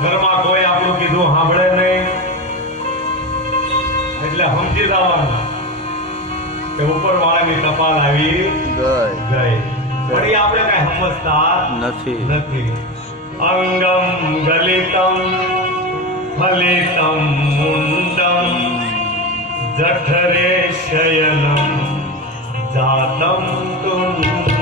ઘરમાં કોઈ આપણું કીધું સાંભળે નહીં એટલે સમજી જવાનું કે ઉપર વાળાની ટપાલ આવી ગઈ પણ એ આપણે કઈ સમજતા નથી. અંગમ ગલિતમ ફલિતમ મુંડમ જઠરે શયનમ જાતમ તુંડમ